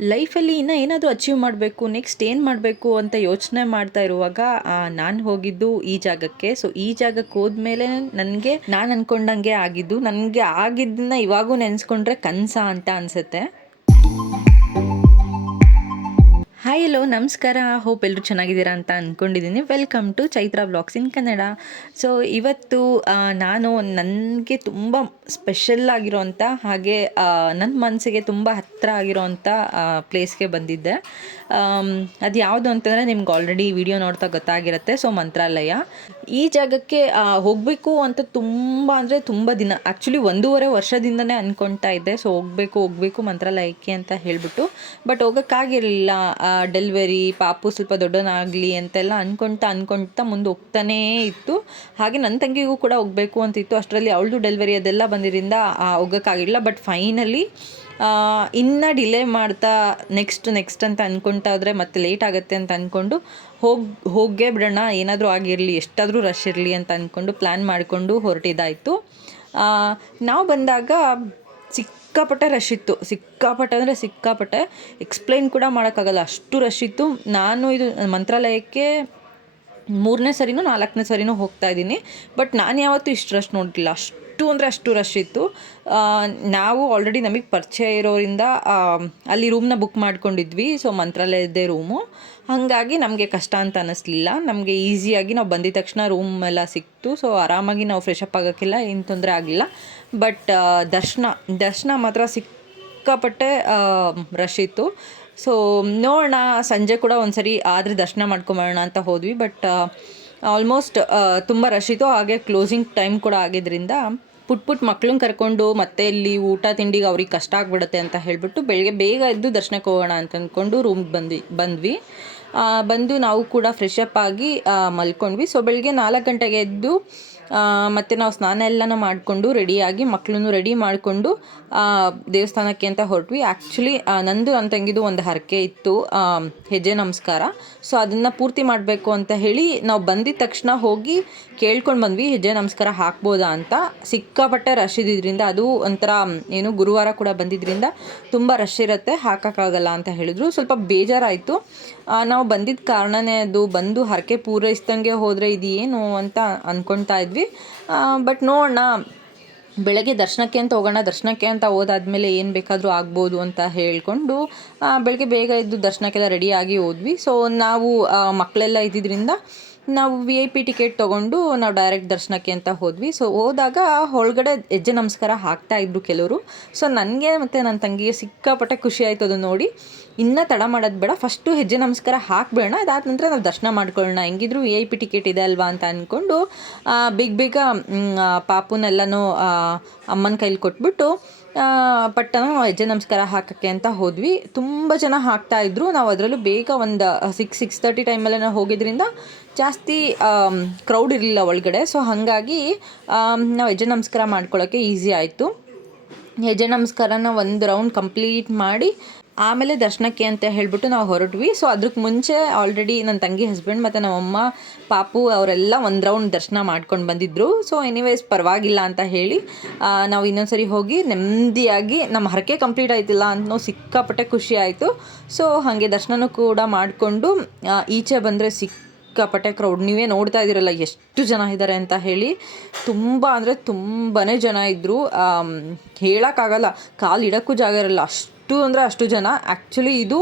ಲೈಫಲ್ಲಿ ಇನ್ನೂ ಏನಾದರೂ ಅಚೀವ್ ಮಾಡಬೇಕು, ನೆಕ್ಸ್ಟ್ ಏನು ಮಾಡಬೇಕು ಅಂತ ಯೋಚನೆ ಮಾಡ್ತಾ ಇರುವಾಗ ನಾನು ಹೋಗಿದ್ದು ಈ ಜಾಗಕ್ಕೆ. ಸೊ ಈ ಜಾಗಕ್ಕೆ ಹೋದ್ಮೇಲೆ ನನಗೆ ನಾನು ಅಂದ್ಕೊಂಡಂಗೆ ಆಗಿದ್ದು, ನನಗೆ ಆಗಿದ್ದನ್ನ ಇವಾಗೂ ನೆನೆಸ್ಕೊಂಡ್ರೆ ಕನಸ ಅಂತ ಅನಿಸುತ್ತೆ. ಹಾಯ್ ಎಲ್ಲೋ ನಮಸ್ಕಾರ. ಹೋಪ್ ಎಲ್ಲರೂ ಚೆನ್ನಾಗಿದ್ದೀರಾ ಅಂತ ಅಂದ್ಕೊಂಡಿದ್ದೀನಿ. Welcome to Chaitra vlogs in Kannada. So ಇವತ್ತು ನಾನು ನನಗೆ ತುಂಬ ಸ್ಪೆಷಲ್ ಆಗಿರೋಂಥ ಹಾಗೆ ನನ್ನ ಮನಸ್ಸಿಗೆ ತುಂಬ ಹತ್ತಿರ ಆಗಿರೋಂಥ ಪ್ಲೇಸ್ಗೆ ಬಂದಿದ್ದೆ. ಅದು ಯಾವುದು ಅಂತಂದರೆ ನಿಮ್ಗೆ ಆಲ್ರೆಡಿ ವಿಡಿಯೋ ನೋಡ್ತಾ ಗೊತ್ತಾಗಿರುತ್ತೆ. ಸೊ ಮಂತ್ರಾಲಯ. ಈ ಜಾಗಕ್ಕೆ ಹೋಗಬೇಕು ಅಂತ ತುಂಬ ಅಂದರೆ ತುಂಬ ದಿನ, ಆ್ಯಕ್ಚುಲಿ 1.5 ವರ್ಷದಿಂದನೇ ಅಂದ್ಕೊಳ್ತಾ ಇದ್ದೆ. ಸೊ ಹೋಗಬೇಕು ಮಂತ್ರಾಲಯಕ್ಕೆ ಅಂತ ಹೇಳಿಬಿಟ್ಟು, ಬಟ್ ಹೋಗೋಕ್ಕಾಗಿರಲಿಲ್ಲ. ಡೆಲಿವರಿ, ಪಾಪು ಸ್ವಲ್ಪ ದೊಡ್ಡವನಾಗಲಿ ಅಂತೆಲ್ಲ ಅಂದ್ಕೊಳ್ತಾ ಮುಂದೆ ಹೋಗ್ತಾನೇ ಇತ್ತು. ಹಾಗೆ ನನ್ನ ತಂಗಿಗೂ ಕೂಡ ಹೋಗಬೇಕು ಅಂತಿತ್ತು. ಅಷ್ಟರಲ್ಲಿ ಅವಳದು ಡೆಲಿವರಿ ಅದೆಲ್ಲ ಬಂದಿದ್ದರಿಂದ ಹೋಗೋಕ್ಕಾಗಿಲ್ಲ. ಬಟ್ ಫೈನಲಿ ಇನ್ನು ಡಿಲೇ ಮಾಡ್ತಾ ನೆಕ್ಸ್ಟ್ ಅಂತ ಅಂದ್ಕೊಳ್ತಾ ಇದ್ರೆ ಮತ್ತೆ ಲೇಟ್ ಆಗುತ್ತೆ ಅಂತ ಅಂದ್ಕೊಂಡು ಹೋಗೇ ಬಿಡೋಣ, ಏನಾದರೂ ಆಗಿರಲಿ, ಎಷ್ಟಾದರೂ ರಶ್ ಇರಲಿ ಅಂತ ಅಂದ್ಕೊಂಡು ಪ್ಲ್ಯಾನ್ ಮಾಡಿಕೊಂಡು ಹೊರಟಿದ್ದಾಯಿತು. ನಾವು ಬಂದಾಗ ಸಿಕ್ಕಾಪಟ್ಟೆ ರಶ್ ಇತ್ತು. ಸಿಕ್ಕಾಪಟ್ಟೆ ಎಕ್ಸ್ಪ್ಲೈನ್ ಕೂಡ ಮಾಡೋಕ್ಕಾಗಲ್ಲ, ಅಷ್ಟು ರಶ್ ಇತ್ತು. ನಾನು ಇದು ಮಂತ್ರಾಲಯಕ್ಕೆ 3ನೇ ಸರಿನೋ 4ನೇ ಸರಿನೋ ಹೋಗ್ತಾ ಇದ್ದೀನಿ. ಬಟ್ ನಾನು ಯಾವತ್ತೂ ಇಷ್ಟು ರಶ್ ನೋಡಿಲ್ಲ. ಅಷ್ಟು ರಶ್ ಇತ್ತು. ನಾವು ಆಲ್ರೆಡಿ ನಮಗೆ ಪರಿಚಯ ಇರೋರಿಂದ ಅಲ್ಲಿ ರೂಮ್ನ ಬುಕ್ ಮಾಡ್ಕೊಂಡಿದ್ವಿ. ಸೊ ಮಂತ್ರಾಲಯದ್ದೇ ರೂಮು, ಹಾಗಾಗಿ ನಮಗೆ ಕಷ್ಟ ಅಂತ ಅನ್ನಿಸ್ಲಿಲ್ಲ. ನಮಗೆ ಈಸಿಯಾಗಿ ನಾವು ಬಂದಿದ ತಕ್ಷಣ ರೂಮ್ ಎಲ್ಲ ಸಿಕ್ತು. ಸೊ ಆರಾಮಾಗಿ ನಾವು ಫ್ರೆಶ್ ಅಪ್ ಆಗೋಕ್ಕೆಲ್ಲ ಏನು ತೊಂದರೆ ಆಗಿಲ್ಲ. ಬಟ್ ದರ್ಶನ ಮಾತ್ರ ಸಿಕ್ಕಾಪಟ್ಟೆ ರಶ್ ಇತ್ತು. ಸೊ ನೋಡೋಣ, ಸಂಜೆ ಕೂಡ ಒಂದ್ಸರಿ ಆದರೆ ದರ್ಶನ ಮಾಡ್ಕೊಂಬರೋಣ ಅಂತ ಹೋದ್ವಿ. ಬಟ್ ಆಲ್ಮೋಸ್ಟ್ ತುಂಬ ರಶ್ ಇತ್ತು. ಹಾಗೆ ಕ್ಲೋಸಿಂಗ್ ಟೈಮ್ ಕೂಡ ಆಗಿದ್ದರಿಂದ ಪುಟ್ ಮಕ್ಳನ್ನ ಕರ್ಕೊಂಡು ಮತ್ತೆ ಇಲ್ಲಿ ಊಟ ತಿಂಡಿಗೆ ಅವ್ರಿಗೆ ಕಷ್ಟ ಆಗಿಬಿಡುತ್ತೆ ಅಂತ ಹೇಳಿಬಿಟ್ಟು ಬೆಳಗ್ಗೆ ಬೇಗ ಎದ್ದು ದರ್ಶನಕ್ಕೆ ಹೋಗೋಣ ಅಂತ ಅಂದ್ಕೊಂಡು ರೂಮ್ಗೆ ಬಂದ್ವಿ. ಬಂದು ನಾವು ಕೂಡ ಫ್ರೆಶ್ ಅಪ್ ಆಗಿ ಮಲ್ಕೊಂಡ್ವಿ. ಸೊ ಬೆಳಗ್ಗೆ 4 ಗಂಟೆಗೆ ಎದ್ದು ಮತ್ತು ನಾವು ಸ್ನಾನ ಎಲ್ಲನೂ ಮಾಡಿಕೊಂಡು ರೆಡಿಯಾಗಿ ಮಕ್ಕಳನ್ನು ರೆಡಿ ಮಾಡಿಕೊಂಡು ದೇವಸ್ಥಾನಕ್ಕೆ ಅಂತ ಹೊರಟ್ವಿ. ಆ್ಯಕ್ಚುಲಿ ನಂದು ನನ್ನ ತಂಗಿದು ಒಂದು ಹರಕೆ ಇತ್ತು, ಹೆಜ್ಜೆ ನಮಸ್ಕಾರ. ಸೊ ಅದನ್ನು ಪೂರ್ತಿ ಮಾಡಬೇಕು ಅಂತ ಹೇಳಿ ನಾವು ಬಂದಿದ್ದ ತಕ್ಷಣ ಹೋಗಿ ಕೇಳ್ಕೊಂಡು ಬಂದ್ವಿ, ಹೆಜ್ಜೆ ನಮಸ್ಕಾರ ಹಾಕ್ಬೋದಾ ಅಂತ. ಸಿಕ್ಕಾಪಟ್ಟೆ ರಶ್ ಇದ್ದಿದ್ದರಿಂದ, ಅದು ಒಂಥರ ಏನು ಗುರುವಾರ ಕೂಡ ಬಂದಿದ್ದರಿಂದ ತುಂಬ ರಶ್ ಇರುತ್ತೆ, ಹಾಕೋಕ್ಕಾಗಲ್ಲ ಅಂತ ಹೇಳಿದ್ರು. ಸ್ವಲ್ಪ ಬೇಜಾರಾಯಿತು. ನಾವು ಬಂದಿದ್ದ ಕಾರಣನೇ ಅದು, ಬಂದು ಹರಕೆ ಪೂರೈಸ್ದಂಗೆ ಹೋದರೆ ಇದು ಏನು ಅಂತ ಅಂದ್ಕೊಳ್ತಾ ಇದ್ವಿ. ಬಟ್ ನೋಡೋಣ, ಬೆಳಗ್ಗೆ ದರ್ಶನಕ್ಕೆ ಅಂತ ಹೋಗೋಣ, ದರ್ಶನಕ್ಕೆ ಅಂತ ಹೋದಾದ್ಮೇಲೆ ಏನು ಬೇಕಾದರೂ ಆಗ್ಬೋದು ಅಂತ ಹೇಳ್ಕೊಂಡು ಬೆಳಗ್ಗೆ ಬೇಗ ಎದ್ದು ದರ್ಶನಕ್ಕೆಲ್ಲ ರೆಡಿಯಾಗಿ ಹೋದ್ವಿ. ಸೊ ನಾವು ಮಕ್ಕಳೆಲ್ಲ ಇದ್ದಿದ್ದರಿಂದ ನಾವು VIP ಟಿಕೆಟ್ ತೊಗೊಂಡು ನಾವು ಡೈರೆಕ್ಟ್ ದರ್ಶನಕ್ಕೆ ಅಂತ ಹೋದ್ವಿ. ಸೊ ಹೋದಾಗ ಒಳಗಡೆ ಹೆಜ್ಜೆ ನಮಸ್ಕಾರ ಹಾಕ್ತಾಯಿದ್ರು ಕೆಲವರು. ಸೊ ನನಗೆ ಮತ್ತು ನನ್ನ ತಂಗಿಗೆ ಸಿಕ್ಕಾಪಟ್ಟೆ ಖುಷಿ ಆಯಿತು ಅದನ್ನು ನೋಡಿ. ಇನ್ನೂ ತಡ ಮಾಡೋದು ಬೇಡ, ಫಸ್ಟು ಹೆಜ್ಜೆ ನಮಸ್ಕಾರ ಹಾಕ್ಬೇಡ, ಅದಾದ ನಂತರ ನಾವು ದರ್ಶನ ಮಾಡ್ಕೊಳ್ಳೋಣ, ಹೆಂಗಿದ್ರು VIP ಟಿಕೆಟ್ ಇದೆ ಅಲ್ವಾ ಅಂತ ಅಂದ್ಕೊಂಡು ಬೇಗ ಪಾಪುನೆಲ್ಲನೂ ಅಮ್ಮನ ಕೈಲಿ ಕೊಟ್ಬಿಟ್ಟು ಪಟ್ಟನ ಹೆಜ್ಜೆ ನಮಸ್ಕಾರ ಹಾಕೋಕ್ಕೆ ಅಂತ ಹೋದ್ವಿ. ತುಂಬ ಜನ ಹಾಕ್ತಾಯಿದ್ರು. ನಾವು ಅದರಲ್ಲೂ ಬೇಗ ಒಂದು 6:30 ಟೈಮಲ್ಲೇ ನಾವು ಹೋಗಿದ್ದರಿಂದ ಜಾಸ್ತಿ ಕ್ರೌಡ್ ಇರಲಿಲ್ಲ ಒಳಗಡೆ. ಸೊ ಹಾಗಾಗಿ ನಾವು ಹೆಜ್ಜೆ ನಮಸ್ಕಾರ ಮಾಡ್ಕೊಳ್ಳೋಕ್ಕೆ ಈಸಿ ಆಯಿತು. ಹೆಜ್ಜೆ ನಮಸ್ಕಾರನ ಒಂದು ರೌಂಡ್ ಕಂಪ್ಲೀಟ್ ಮಾಡಿ ಆಮೇಲೆ ದರ್ಶನಕ್ಕೆ ಅಂತ ಹೇಳಿಬಿಟ್ಟು ನಾವು ಹೊರಟ್ವಿ. ಸೊ ಅದಕ್ಕೆ ಮುಂಚೆ ಆಲ್ರೆಡಿ ನನ್ನ ತಂಗಿ ಹಸ್ಬೆಂಡ್ ಮತ್ತು ನಮ್ಮಮ್ಮ, ಪಾಪು ಅವರೆಲ್ಲ ಒಂದು ರೌಂಡ್ ದರ್ಶನ ಮಾಡ್ಕೊಂಡು ಬಂದಿದ್ದರು. ಸೊ ಎನಿವೇಸ್ ಪರವಾಗಿಲ್ಲ ಅಂತ ಹೇಳಿ ನಾವು ಇನ್ನೊಂದು ಸರಿ ಹೋಗಿ ನೆಮ್ಮದಿಯಾಗಿ ನಮ್ಮ ಹರಕೆ ಕಂಪ್ಲೀಟ್ ಆಯ್ತಿಲ್ಲ ಅನ್ನೋ ಸಿಕ್ಕಾಪಟ್ಟೆ ಖುಷಿ ಆಯಿತು. ಸೊ ಹಾಗೆ ದರ್ಶನನೂ ಕೂಡ ಮಾಡಿಕೊಂಡು ಈಚೆ ಬಂದರೆ ಸಿಕ್ಕಾಪಟ್ಟೆ ಕ್ರೌಡ್. ನೀವೇ ನೋಡ್ತಾ ಇದ್ದೀರಲ್ಲ ಎಷ್ಟು ಜನ ಇದ್ದಾರೆ ಅಂತ ಹೇಳಿ. ತುಂಬ ಅಂದರೆ ತುಂಬಾ ಜನ ಇದ್ದರು, ಹೇಳೋಕ್ಕಾಗಲ್ಲ, ಕಾಲು ಇಡೋಕ್ಕೂ ಜಾಗ ಇರಲ್ಲ, ಅಷ್ಟು ಜನ. ಆ್ಯಕ್ಚುಲಿ ಇದು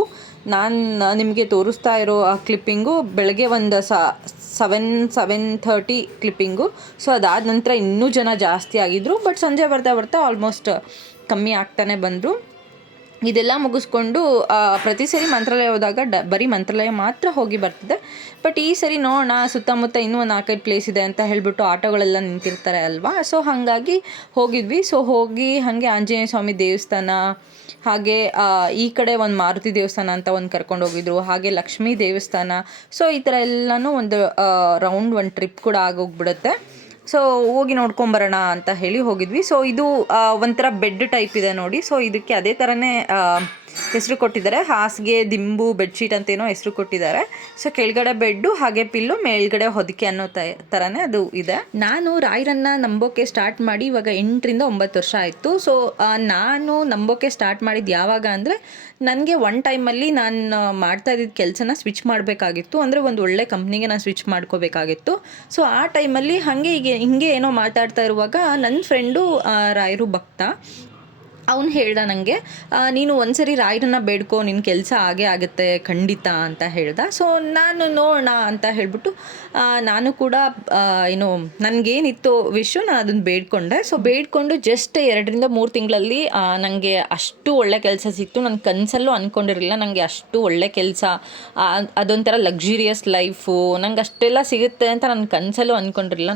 ನಾನು ನಿಮಗೆ ತೋರಿಸ್ತಾ ಇರೋ ಕ್ಲಿಪ್ಪಿಂಗು ಬೆಳಗ್ಗೆ ಒಂದು 7:30 ಕ್ಲಿಪ್ಪಿಂಗು. ಸೊ ಅದಾದ ನಂತರ ಇನ್ನೂ ಜನ ಜಾಸ್ತಿ ಆಗಿದ್ದರು. ಬಟ್ ಸಂಜೆ ಬರ್ತಾ ಆಲ್ಮೋಸ್ಟ್ ಕಮ್ಮಿ ಆಗ್ತಾನೆ ಬಂದರು. ಇದೆಲ್ಲ ಮುಗಿಸ್ಕೊಂಡು ಪ್ರತಿ ಸರಿ ಮಂತ್ರಾಲಯ ಹೋದಾಗ ಬರೀ ಮಂತ್ರಾಲಯ ಮಾತ್ರ ಹೋಗಿ ಬರ್ತಿದ್ದೆ. ಬಟ್ ಈ ಸರಿ ನೋಡೋಣ, ಸುತ್ತಮುತ್ತ ಇನ್ನೂ ಒಂದು 4-5 ಪ್ಲೇಸ್ ಇದೆ ಅಂತ ಹೇಳಿಬಿಟ್ಟು ಆಟೋಗಳೆಲ್ಲ ನಿಂತಿರ್ತಾರೆ ಅಲ್ವಾ. ಸೊ ಹಾಗಾಗಿ ಹೋಗಿದ್ವಿ. ಸೊ ಹೋಗಿ ಹಾಗೆ ಆಂಜನೇಯ ಸ್ವಾಮಿ ದೇವಸ್ಥಾನ, ಹಾಗೆ ಈ ಕಡೆ ಒಂದು ಮಾರುತಿ ದೇವಸ್ಥಾನ ಅಂತ ಒಂದು ಕರ್ಕೊಂಡು ಹೋಗಿದ್ರು, ಹಾಗೆ ಲಕ್ಷ್ಮೀ ದೇವಸ್ಥಾನ. ಸೊ ಈ ಥರ ಎಲ್ಲನೂ ಒಂದು ರೌಂಡ್ ಒಂದು ಟ್ರಿಪ್ ಕೂಡ ಆಗೋಗ್ಬಿಡುತ್ತೆ. ಸೊ ಹೋಗಿ ನೋಡ್ಕೊಂಬರೋಣ ಅಂತ ಹೇಳಿ ಹೋಗಿದ್ವಿ. ಸೊ ಇದು ಒಂಥರ ಬೆಡ್ ಟೈಪ್ ಇದೆ ನೋಡಿ. ಸೊ ಇದಕ್ಕೆ ಅದೇ ಥರನೇ ಹೆಸರು ಕೊಟ್ಟಿದ್ದಾರೆ. ಹಾಸಿಗೆ, ದಿಂಬು, ಬೆಡ್ಶೀಟ್ ಅಂತೇನೋ ಹೆಸರು ಕೊಟ್ಟಿದ್ದಾರೆ. ಸೊ ಕೆಳಗಡೆ ಬೆಡ್ಡು, ಹಾಗೆ ಪಿಲ್ಲು, ಮೇಲ್ಗಡೆ ಹೊದಿಕೆ ಅನ್ನೋ ಥರನೇ ಅದು ಇದೆ. ನಾನು ರಾಯರನ್ನು ನಂಬೋಕೆ ಸ್ಟಾರ್ಟ್ ಮಾಡಿ ಇವಾಗ 8ರಿಂದ 9 ವರ್ಷ ಆಯಿತು. ಸೊ ನಾನು ನಂಬೋಕೆ ಸ್ಟಾರ್ಟ್ ಮಾಡಿದ್ದು ಯಾವಾಗ ಅಂದರೆ, ನನಗೆ ಒನ್ ಟೈಮಲ್ಲಿ ನಾನು ಮಾಡ್ತಾ ಇದ್ದಿದ್ದ ಕೆಲಸನ ಸ್ವಿಚ್ ಮಾಡಬೇಕಾಗಿತ್ತು. ಅಂದರೆ ಒಂದು ಒಳ್ಳೆ ಕಂಪ್ನಿಗೆ ನಾನು ಸ್ವಿಚ್ ಮಾಡ್ಕೋಬೇಕಾಗಿತ್ತು. ಸೊ ಆ ಟೈಮಲ್ಲಿ ಹಿಂಗೆ ಏನೋ ಮಾತಾಡ್ತಾ ಇರುವಾಗ ನನ್ನ ಫ್ರೆಂಡು ರಾಯರು ಭಕ್ತ, ಅವನು ಹೇಳ್ದ ನನಗೆ, ನೀನು ಒಂದ್ಸರಿ ರಾಯರನ್ನ ಬೇಡ್ಕೊ, ನಿನ್ನ ಕೆಲಸ ಆಗೇ ಆಗುತ್ತೆ ಖಂಡಿತ ಅಂತ ಹೇಳ್ದ. ಸೊ ನಾನು ನೋಡೋಣ ಅಂತ ಹೇಳ್ಬಿಟ್ಟು ನಾನು ಕೂಡ ಏನು ನನಗೇನಿತ್ತು ವಿಶ್ವ, ನಾನು ಅದನ್ನು ಬೇಡ್ಕೊಂಡೆ. ಸೊ ಬೇಡ್ಕೊಂಡು ಜಸ್ಟ್ 2ರಿಂದ 3 ತಿಂಗಳಲ್ಲಿ ನನಗೆ ಅಷ್ಟು ಒಳ್ಳೆ ಕೆಲಸ ಸಿಕ್ತು. ನನ್ನ ಕನಸಲ್ಲೂ ಅಂದ್ಕೊಂಡಿರಲಿಲ್ಲ ನನಗೆ ಅಷ್ಟು ಒಳ್ಳೆ ಕೆಲಸ, ಅದೊಂಥರ ಲಕ್ಸುರಿಯಸ್ ಲೈಫು, ನಂಗೆ ಅಷ್ಟೆಲ್ಲ ಸಿಗುತ್ತೆ ಅಂತ ನನ್ನ ಕನಸಲ್ಲೂ ಅಂದ್ಕೊಂಡಿರಲಿಲ್ಲ.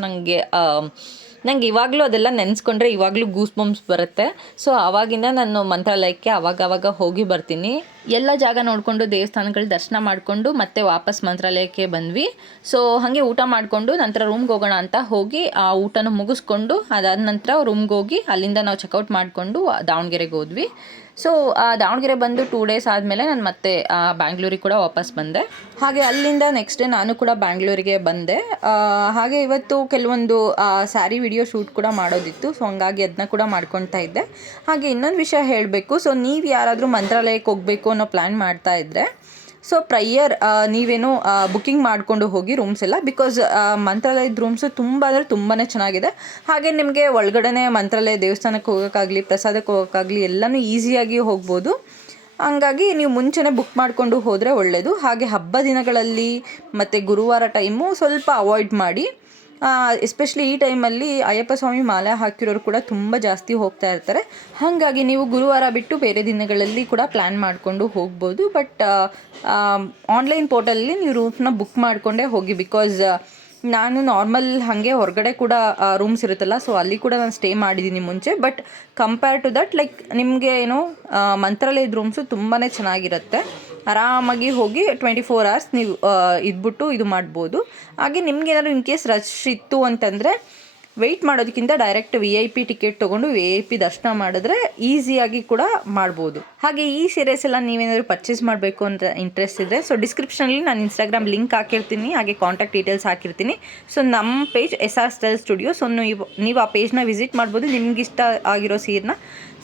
ನಂಗೆ ಇವಾಗಲೂ ಅದೆಲ್ಲ ನೆನೆಸ್ಕೊಂಡ್ರೆ ಇವಾಗಲೂ ಗೂಸ್ ಬಂಪ್ಸ್ ಬರುತ್ತೆ. ಸೊ ಆವಾಗಿಂದ ನಾನು ಮಂತ್ರಾಲಯಕ್ಕೆ ಅವಾಗವಾಗ ಹೋಗಿ ಬರ್ತೀನಿ. ಎಲ್ಲ ಜಾಗ ನೋಡಿಕೊಂಡು ದೇವಸ್ಥಾನಗಳ ದರ್ಶನ ಮಾಡಿಕೊಂಡು ಮತ್ತೆ ವಾಪಸ್ ಮಂತ್ರಾಲಯಕ್ಕೆ ಬಂದ್ವಿ. ಸೊ ಹಾಗೆ ಊಟ ಮಾಡಿಕೊಂಡು ನಂತರ ರೂಮ್ಗೆ ಹೋಗೋಣ ಅಂತ ಹೋಗಿ ಆ ಊಟನ ಮುಗಿಸ್ಕೊಂಡು ಅದಾದ ನಂತರ ರೂಮ್ಗೆ ಹೋಗಿ ಅಲ್ಲಿಂದ ನಾವು ಚೆಕ್ಔಟ್ ಮಾಡಿಕೊಂಡು ದಾವಣಗೆರೆಗೆ ಹೋದ್ವಿ. ಸೊ ದಾವಣಗೆರೆ ಬಂದು 2 ಡೇಸ್ ಆದಮೇಲೆ ನಾನು ಮತ್ತೆ ಬ್ಯಾಂಗ್ಳೂರಿಗೆ ಕೂಡ ವಾಪಸ್ ಬಂದೆ. ಹಾಗೆ ಅಲ್ಲಿಂದ ನೆಕ್ಸ್ಟ್ ಡೇ ನಾನು ಕೂಡ ಬ್ಯಾಂಗ್ಳೂರಿಗೆ ಬಂದೆ. ಹಾಗೆ ಇವತ್ತು ಕೆಲವೊಂದು ಸ್ಯಾರಿ ವಿಡಿಯೋ ಶೂಟ್ ಕೂಡ ಮಾಡೋದಿತ್ತು. ಸೊ ಹಂಗಾಗಿ ಅದನ್ನ ಕೂಡ ಮಾಡ್ಕೊತಾ ಇದ್ದೆ. ಹಾಗೆ ಇನ್ನೊಂದು ವಿಷಯ ಹೇಳಬೇಕು. ಸೊ ನೀವು ಯಾರಾದರೂ ಮಂತ್ರಾಲಯಕ್ಕೆ ಹೋಗಬೇಕು ಅನ್ನೋ ಪ್ಲ್ಯಾನ್ ಮಾಡ್ತಾ ಇದ್ದರೆ, ಸೊ ಪ್ರೈಯರ್ ನೀವೇನು ಬುಕ್ಕಿಂಗ್ ಮಾಡಿಕೊಂಡು ಹೋಗಿ ರೂಮ್ಸ್ ಎಲ್ಲ. ಬಿಕಾಸ್ ಮಂತ್ರಾಲಯದ ರೂಮ್ಸು ತುಂಬ ಅಂದರೆ ತುಂಬಾ ಚೆನ್ನಾಗಿದೆ. ಹಾಗೆ ನಿಮಗೆ ಒಳಗಡೆ ಮಂತ್ರಾಲಯ ದೇವಸ್ಥಾನಕ್ಕೆ ಹೋಗೋಕ್ಕಾಗಲಿ, ಪ್ರಸಾದಕ್ಕೆ ಹೋಗೋಕ್ಕಾಗಲಿ ಎಲ್ಲನೂ ಈಸಿಯಾಗಿ ಹೋಗ್ಬೋದು. ಹಂಗಾಗಿ ನೀವು ಮುಂಚೆನೇ ಬುಕ್ ಮಾಡಿಕೊಂಡು ಹೋದರೆ ಒಳ್ಳೆಯದು. ಹಾಗೆ ಹಬ್ಬ ದಿನಗಳಲ್ಲಿ ಮತ್ತು ಗುರುವಾರ ಟೈಮು ಸ್ವಲ್ಪ ಅವಾಯ್ಡ್ ಮಾಡಿ. ಎಸ್ಪೆಷಲಿ ಈ ಟೈಮಲ್ಲಿ ಅಯ್ಯಪ್ಪ ಸ್ವಾಮಿ ಮಾಲೆ ಹಾಕಿರೋರು ಕೂಡ ತುಂಬ ಜಾಸ್ತಿ ಹೋಗ್ತಾ ಇರ್ತಾರೆ. ಹಾಗಾಗಿ ನೀವು ಗುರುವಾರ ಬಿಟ್ಟು ಬೇರೆ ದಿನಗಳಲ್ಲಿ ಕೂಡ ಪ್ಲ್ಯಾನ್ ಮಾಡಿಕೊಂಡು ಹೋಗ್ಬೋದು. ಬಟ್ ಆನ್ಲೈನ್ ಪೋರ್ಟಲಲ್ಲಿ ನೀವು ರೂಮ್ನ ಬುಕ್ ಮಾಡಿಕೊಂಡೇ ಹೋಗಿ. ಬಿಕಾಸ್ ನಾನು ನಾರ್ಮಲ್ ಹಾಗೆ ಹೊರಗಡೆ ಕೂಡ ರೂಮ್ಸ್ ಇರುತ್ತಲ್ಲ, ಸೊ ಅಲ್ಲಿ ಕೂಡ ನಾನು ಸ್ಟೇ ಮಾಡಿದ್ದೀನಿ ಮುಂಚೆ. But compare to that like ನಿಮಗೆ ಏನೋ ಮಂತ್ರಾಲಯದ ರೂಮ್ಸು ತುಂಬಾ ಚೆನ್ನಾಗಿರುತ್ತೆ. ಆರಾಮಾಗಿ ಹೋಗಿ 24 hours ನೀವು ಇದ್ಬಿಟ್ಟು ಇದು ಮಾಡ್ಬೋದು. ಹಾಗೆ ನಿಮ್ಗೇನಾದ್ರು ಇನ್ ಕೇಸ್ ರಶ್ ಇತ್ತು ಅಂತಂದರೆ ವೆಯ್ಟ್ ಮಾಡೋದಕ್ಕಿಂತ ಡೈರೆಕ್ಟ್ VIP ಟಿಕೆಟ್ ತೊಗೊಂಡು VIP ದರ್ಶನ ಮಾಡಿದ್ರೆ ಈಸಿಯಾಗಿ ಕೂಡ ಮಾಡ್ಬೋದು. ಹಾಗೆ ಈ ಸೀರೀಸ್ ಎಲ್ಲ ನೀವೇನಾದರೂ ಪರ್ಚೇಸ್ ಮಾಡಬೇಕು ಅಂತ ಇಂಟ್ರೆಸ್ಟ್ ಇದ್ದರೆ, ಸೊ ಡಿಸ್ಕ್ರಿಪ್ಷನಲ್ಲಿ ನಾನು ಇನ್ಸ್ಟಾಗ್ರಾಮ್ ಲಿಂಕ್ ಹಾಕಿರ್ತೀನಿ, ಹಾಗೆ ಕಾಂಟ್ಯಾಕ್ಟ್ ಡೀಟೇಲ್ಸ್ ಹಾಕಿರ್ತೀನಿ. ಸೊ ನಮ್ಮ page SR style studio. So ನೀವು ಆ ಪೇಜ್ನ ವಿಸಿಟ್ ಮಾಡ್ಬೋದು. ನಿಮಗಿಷ್ಟ ಆಗಿರೋ ಸೀರೆನ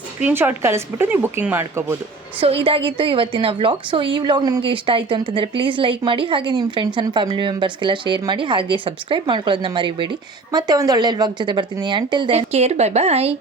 ಸ್ಕ್ರೀನ್ಶಾಟ್ ಕಳಿಸ್ಬಿಟ್ಟು ನೀವು ಬುಕ್ಕಿಂಗ್ ಮಾಡ್ಕೋಬೋದು. ಸೊ ಇದಾಗಿತ್ತು ಇವತ್ತಿನ ವ್ಲಾಗ್. ಸೊ ಈ ವ್ಲಾಗ್ ನಿಮಗೆ ಇಷ್ಟ ಆಯಿತು ಅಂತಂದರೆ ಪ್ಲೀಸ್ ಲೈಕ್ ಮಾಡಿ, ಹಾಗೆ ನಿಮ್ಮ ಫ್ರೆಂಡ್ಸ್ ಆ್ಯಂಡ್ ಫ್ಯಾಮಿಲಿ ಮೆಂಬರ್ಸ್ಗೆಲ್ಲ ಶೇರ್ ಮಾಡಿ, ಹಾಗೆ ಸಬ್ಸ್ಕ್ರೈಬ್ ಮಾಡ್ಕೊಳ್ಳೋದನ್ನ ಮರಿಬೇಡಿ. ಮತ್ತೆ ಒಂದು ಒಳ್ಳೆ ವ್ಲಾಗ್ ಜೊತೆ ಬರ್ತೀನಿ. ಅಂಟಿಲ್ ದೆನ್ ಕೇರ್, ಬೈ ಬಾಯ್.